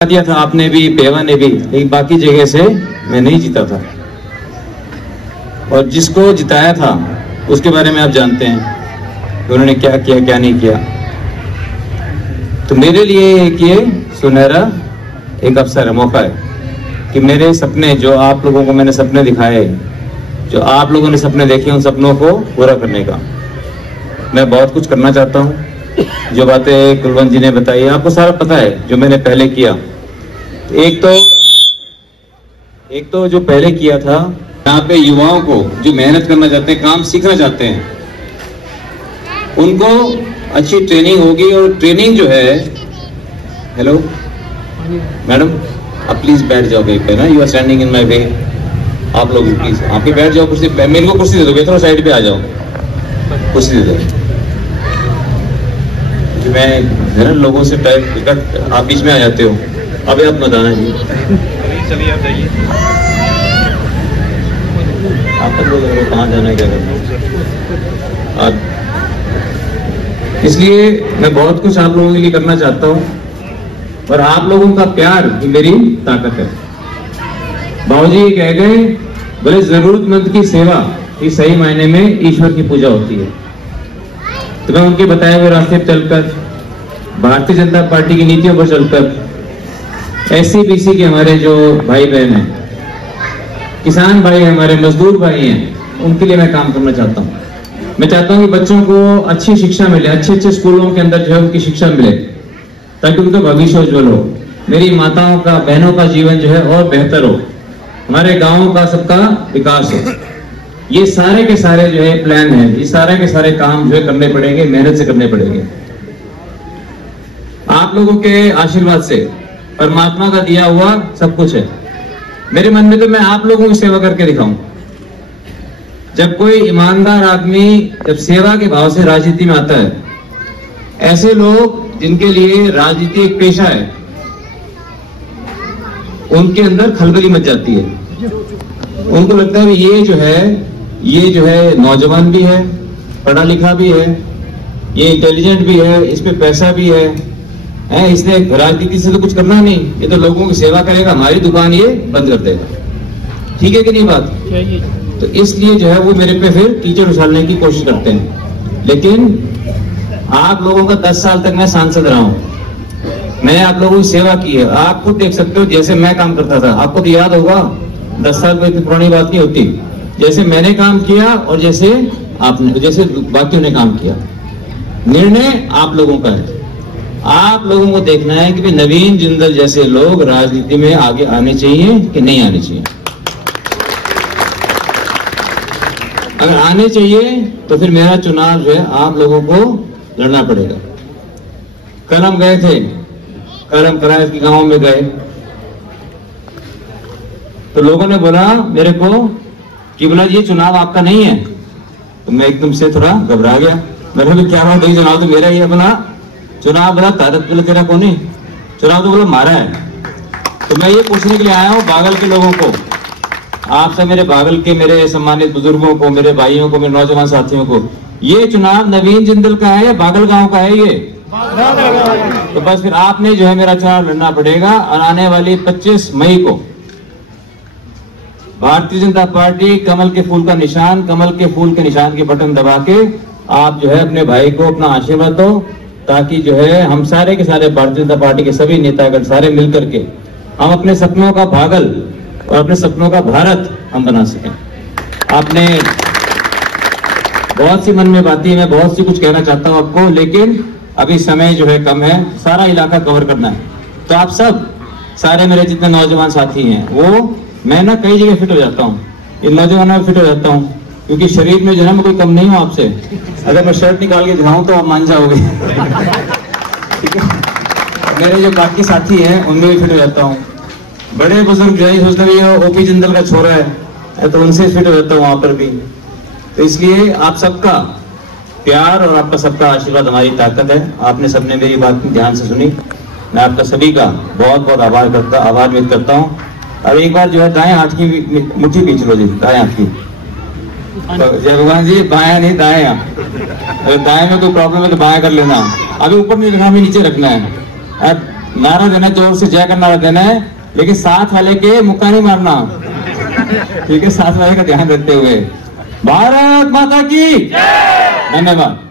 दिया था आपने भी, पेवा ने भी, लेकिन बाकी जगह से मैं नहीं जीता था। और जिसको जिताया था उसके बारे में आप जानते हैं उन्होंने क्या किया क्या नहीं किया। तो मेरे लिए एक ये सुनहरा एक अवसर है, मौका है कि मेरे सपने जो आप लोगों को मैंने सपने दिखाए, जो आप लोगों ने सपने देखे, उन सपनों को पूरा करने का मैं बहुत कुछ करना चाहता हूँ। जो बातें कुलवंत जी ने बताई आपको सारा पता है जो मैंने पहले किया। एक तो जो पहले किया था, यहाँ पे युवाओं को जो मेहनत करना चाहते हैं, काम सीखना चाहते हैं, उनको अच्छी ट्रेनिंग होगी। और ट्रेनिंग जो है, हेलो मैडम आप प्लीज बैठ जाओ कहीं पे ना, you are standing in my way. आप लोग प्लीज आप भी बैठ जाओ कुर्सी, मेरे को कुर्सी दे दो, थोड़ा साइड पे आ जाओ, कुर्सी दे दो। मैं है ना लोगों से टाइप, आप बीच में आ जाते हो। अभी आप मत आना जी, चलिए आप जाइए। आप तक लोग कहाँ जाना है, क्या करना। इसलिए मैं बहुत कुछ आप लोगों के लिए करना चाहता हूँ और आप लोगों का प्यार ही मेरी ताकत है। बाबूजी ये कह गए, बोले जरूरतमंद की सेवा ही सही मायने में ईश्वर की पूजा होती है। तो मैं उनके बताए हुए रास्ते पर चलकर, भारतीय जनता पार्टी की नीतियों पर चलकर, SC-BC के हमारे जो भाई बहन हैं, किसान भाई हमारे, मजदूर भाई हैं, उनके लिए मैं काम करना चाहता हूँ। मैं चाहता हूँ कि बच्चों को अच्छी शिक्षा मिले, अच्छे अच्छे स्कूलों के अंदर जो है उनकी शिक्षा मिले, ताकि उनका भविष्य उज्जवल हो। मेरी माताओं का, बहनों का जीवन जो है और बेहतर हो, हमारे गाँव का सबका विकास हो। ये सारे के सारे जो है प्लान है, ये सारे के सारे काम जो है करने पड़ेंगे, मेहनत से करने पड़ेंगे। आप लोगों के आशीर्वाद से, परमात्मा का दिया हुआ सब कुछ है मेरे मन में। तो मैं आप लोगों की सेवा करके दिखाऊं। जब कोई ईमानदार आदमी जब सेवा के भाव से राजनीति में आता है, ऐसे लोग जिनके लिए राजनीति एक पेशा है, उनके अंदर खलबली मच जाती है। उनको लगता है ये जो है नौजवान भी है, पढ़ा लिखा भी है, ये इंटेलिजेंट भी है, इस पे पैसा भी है, इसने राजनीति से तो कुछ करना नहीं, ये तो लोगों की सेवा करेगा, हमारी दुकान ये बंद कर देगा। ठीक है कि नहीं बात? तो इसलिए जो है वो मेरे पे फिर टीचर उछालने की कोशिश करते हैं। लेकिन आप लोगों का 10 साल तक मैं सांसद रहा हूं, मैंने आप लोगों की सेवा की है। आप खुद देख सकते हो जैसे मैं काम करता था, आपको तो याद होगा, 10 साल में इतनी पुरानी बात नहीं होती। जैसे मैंने काम किया और जैसे बाकियों ने काम किया, निर्णय आप लोगों का है। आप लोगों को देखना है कि नवीन जिंदल जैसे लोग राजनीति में आगे आने चाहिए कि नहीं आने चाहिए। अगर आने चाहिए तो फिर मेरा चुनाव जो है आप लोगों को लड़ना पड़ेगा। कल हम गए थे, कल हम कराए के गांव में गए, तो लोगों ने बोला मेरे को कि बोला ये चुनाव आपका नहीं है। तो मैं एकदम से थोड़ा घबरा गया। मैंने बोला क्या बात है, चुनाव तो मेरा ही है। बोला चुनाव बोला तारक बोला तेरा कौन है, चुनाव तो बोला हमारा है। तो मैं ये पूछने के लिए आया हूँ बागल के लोगों को, आप सब मेरे बागल के मेरे सम्मानित बुजुर्गों को, मेरे भाइयों को, मेरे नौजवान साथियों को, ये चुनाव नवीन जिंदल का है या बागल गांव का है? ये तो बस फिर आपने जो है मेरा चुनाव लड़ना पड़ेगा। और आने वाली 25 मई को भारतीय जनता पार्टी कमल के फूल का निशान, कमल के फूल के निशान के बटन दबा के आप जो है अपने भाई को अपना आशीर्वाद दो, ताकि जो है हम सारे के सारे भारतीय जनता पार्टी के सभी नेतागण सारे मिलकर के हम अपने सपनों का बागल और अपने सपनों का भारत हम बना सकें। आपने बहुत सी मन में बातें, मैं बहुत सी कुछ कहना चाहता हूं आपको, लेकिन अभी समय जो है कम है, सारा इलाका कवर करना है। तो आप सब सारे मेरे जितने नौजवान साथी हैं, वो मैं ना कई जगह फिट हो जाता हूँ, इन नौजवानों में फिट हो जाता हूँ, क्योंकि शरीर में जो है मैं कोई कम नहीं हूँ आपसे। अगर मैं शर्ट निकाल के दिखाऊं तो आप मान जाओगे। ठीक है, मेरे जो बाकी साथी हैं उनमें भी फिट हो जाता हूँ। बड़े बुजुर्ग जो है सोचते हैं OP जिंदल का छोरा है, तो उनसे फिट हो जाता हूँ वहां पर भी। तो इसलिए आप सबका प्यार और आपका सबका आशीर्वाद हमारी ताकत है। आपने सबने मेरी बात ध्यान से सुनी, मैं आपका सभी का बहुत बहुत आभार व्यक्त करता हूँ। अब एक बार जो है दाएं हाथ की मुट्ठी खींच लो जी, दाएं हाथ की। जय भगवान जी, बाया नहीं दाया। अगर दाएं में कोई प्रॉब्लम है तो बाया कर लेना। अभी ऊपर नहीं रखना, अभी नीचे रखना है। नारा देना, जोर से जय का नारा देना है, लेकिन साथ वाले के मुक्का नहीं मारना, ठीक है? साथ वाले का ध्यान रखते हुए। भारत माता की धन्यवाद।